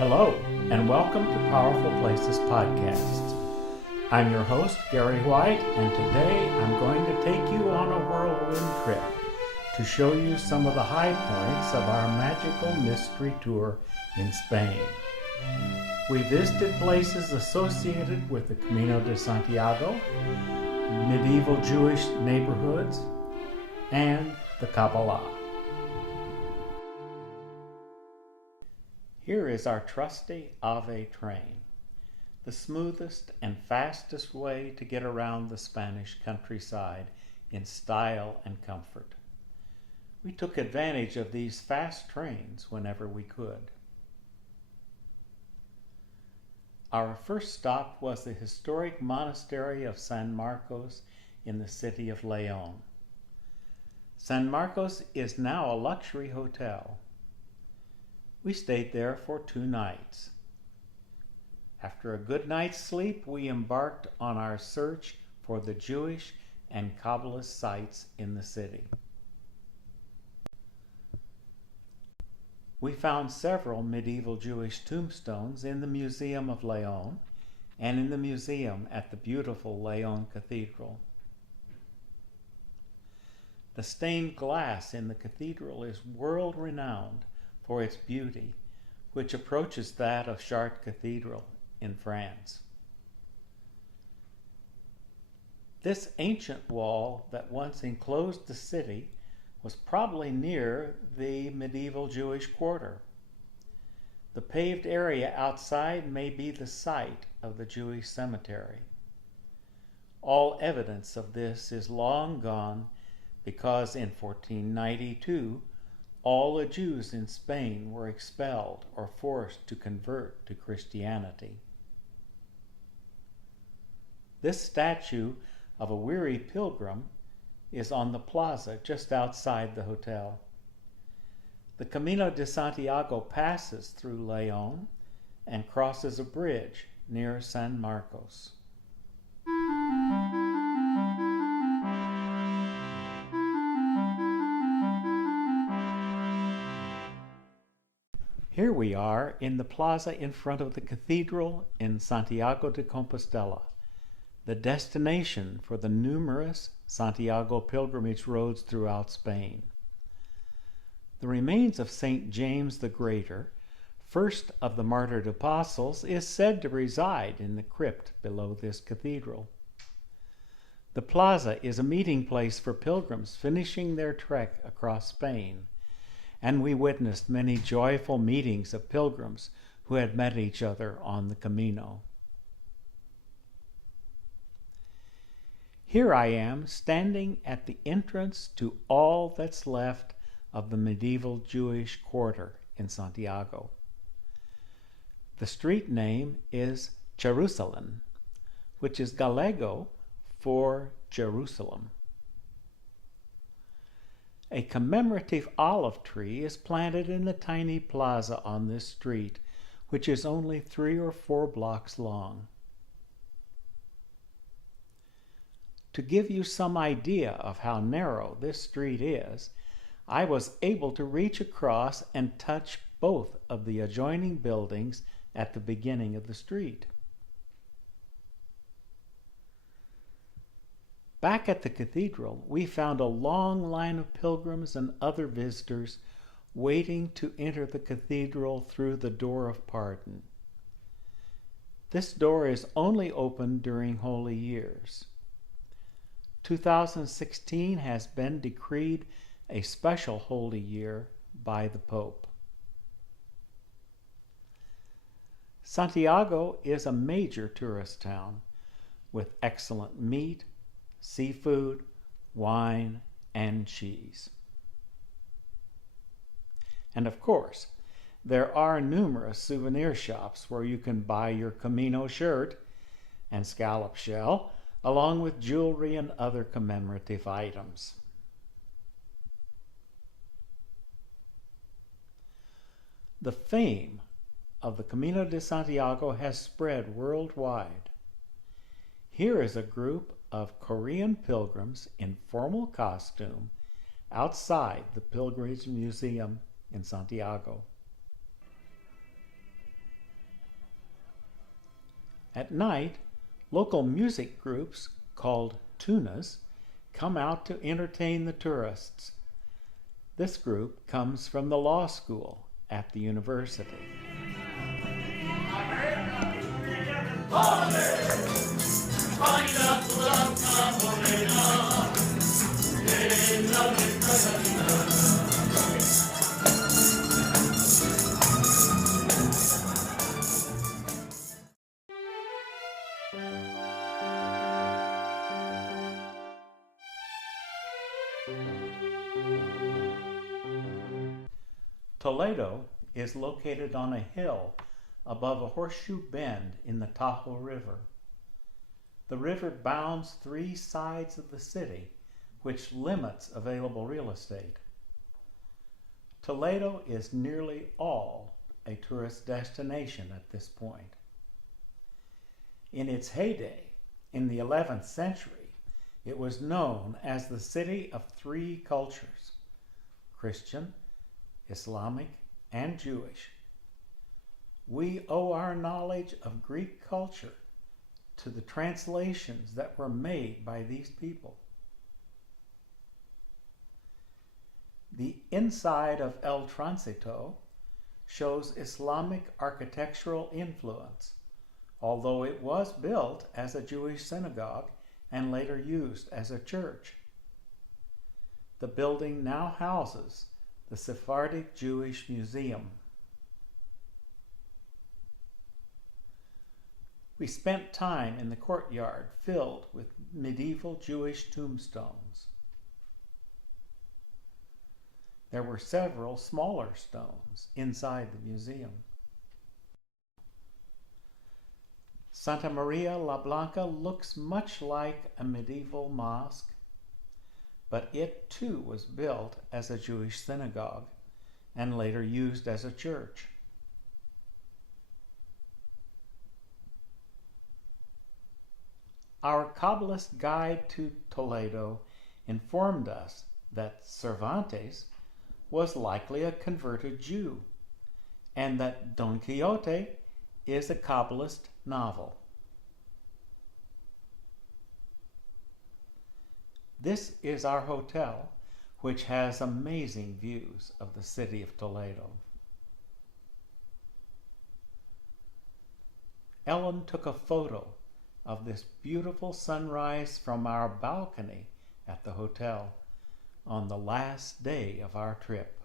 Hello, and welcome to Powerful Places Podcast. I'm your host, Gary White, and today I'm going to take you on a whirlwind trip to show you some of the high points of our magical mystery tour in Spain. We visited places associated with the Camino de Santiago, medieval Jewish neighborhoods, and the Kabbalah. Here is our trusty Ave train, the smoothest and fastest way to get around the Spanish countryside in style and comfort. We took advantage of these fast trains whenever we could. Our first stop was the historic monastery of San Marcos in the city of León. San Marcos is now a luxury hotel. We stayed there for 2 nights. After a good night's sleep, we embarked on our search for the Jewish and Kabbalah sites in the city. We found several medieval Jewish tombstones in the Museum of León and in the museum at the beautiful León Cathedral. The stained glass in the cathedral is world-renowned for its beauty, which approaches that of Chartres Cathedral in France. This ancient wall that once enclosed the city was probably near the medieval Jewish quarter. The paved area outside may be the site of the Jewish cemetery. All evidence of this is long gone because in 1492 all the Jews in Spain were expelled or forced to convert to Christianity. This statue of a weary pilgrim is on the plaza just outside the hotel. The Camino de Santiago passes through León and crosses a bridge near San Marcos. Here we are in the plaza in front of the cathedral in Santiago de Compostela, the destination for the numerous Santiago pilgrimage roads throughout Spain. The remains of St. James the Greater, first of the martyred apostles, is said to reside in the crypt below this cathedral. The plaza is a meeting place for pilgrims finishing their trek across Spain, and we witnessed many joyful meetings of pilgrims who had met each other on the Camino. Here I am standing at the entrance to all that's left of the medieval Jewish quarter in Santiago. The street name is Jerusalem, which is Gallego for Jerusalem. A commemorative olive tree is planted in the tiny plaza on this street, which is only 3 or 4 blocks long. To give you some idea of how narrow this street is, I was able to reach across and touch both of the adjoining buildings at the beginning of the street. Back at the cathedral, we found a long line of pilgrims and other visitors waiting to enter the cathedral through the door of pardon. This door is only open during holy years. 2016 has been decreed a special holy year by the Pope. Santiago is a major tourist town with excellent meat, seafood, wine, and cheese. And of course, there are numerous souvenir shops where you can buy your Camino shirt and scallop shell, along with jewelry and other commemorative items. The fame of the Camino de Santiago has spread worldwide. Here is a group of Korean pilgrims in formal costume outside the Pilgrimage Museum in Santiago. At night, local music groups called tunas come out to entertain the tourists. This group comes from the law school at the university. Toledo is located on a hill above a horseshoe bend in the Tahoe River. The river bounds 3 sides of the city, which limits available real estate. Toledo is nearly all a tourist destination at this point. In its heyday, in the 11th century, it was known as the city of 3 cultures: Christian, Islamic, and Jewish. We owe our knowledge of Greek culture to the translations that were made by these people. The inside of El Tránsito shows Islamic architectural influence, although it was built as a Jewish synagogue and later used as a church. The building now houses the Sephardic Jewish Museum. We spent time in the courtyard filled with medieval Jewish tombstones. There were several smaller stones inside the museum. Santa Maria la Blanca looks much like a medieval mosque, but it too was built as a Jewish synagogue and later used as a church. Our Kabbalist guide to Toledo informed us that Cervantes was likely a converted Jew, and that Don Quixote is a Kabbalist novel. This is our hotel, which has amazing views of the city of Toledo. Ellen took a photo of this beautiful sunrise from our balcony at the hotel on the last day of our trip.